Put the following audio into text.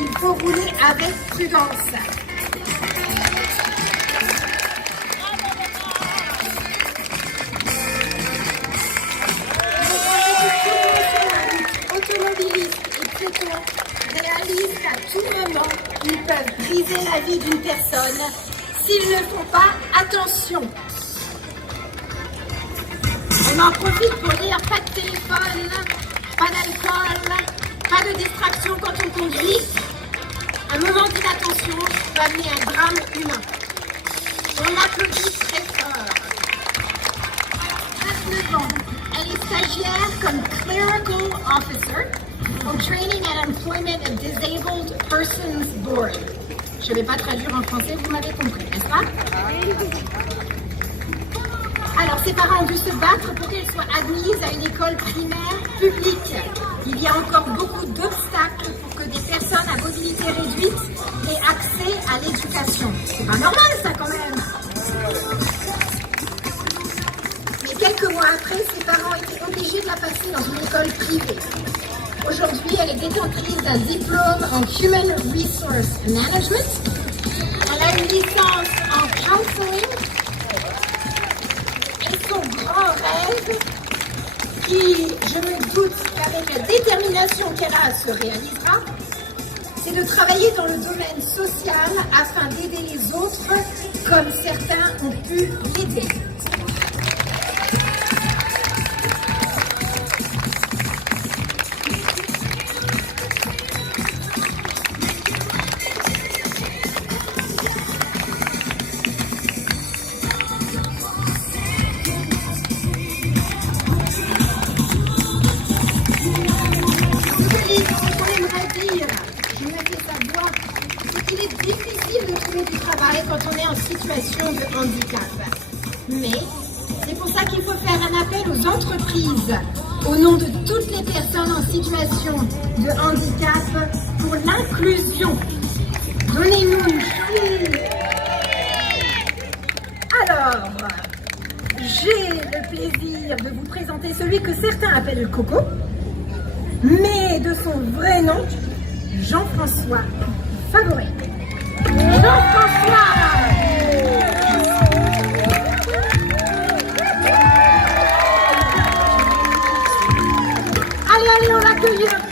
il faut rouler avec prudence. Automobilistes et piétons réalisent qu'à tout moment, ils peuvent briser la vie d'une personne s'ils ne font pas attention. On en profite pour dire pas de téléphone, pas d'alcool, pas de distraction quand on conduit. Un moment d'inattention peut amener un drame humain. On applaudit très fort. 29 ans, elle est stagiaire comme Clerical Officer au Training and Employment of Disabled Persons Board. Je ne vais pas traduire en français, vous m'avez compris, n'est-ce pas? Alors, ses parents ont dû se battre pour qu'elle soit admise à une école primaire publique. Il y a encore beaucoup d'obstacles pour que des personnes à mobilité réduite aient accès à l'éducation. C'est pas normal, ça, quand même. Mais quelques mois après, ses parents étaient obligés de la passer dans une école privée. Aujourd'hui, elle est détentrice d'un diplôme en Human Resource Management. Elle a une licence en Counseling. Et son grand rêve, qui, je me doute qu'avec la détermination qu'elle a, se réalisera, c'est de travailler dans le domaine social afin d'aider les autres comme certains ont pu l'aider. Il est difficile de trouver du travail quand on est en situation de handicap. Mais c'est pour ça qu'il faut faire un appel aux entreprises au nom de toutes les personnes en situation de handicap pour l'inclusion. Donnez-nous une chance. Alors, j'ai le plaisir de vous présenter celui que certains appellent Coco, mais de son vrai nom, Jean-François Favoré. Jean-François! Allez, on l'accueille!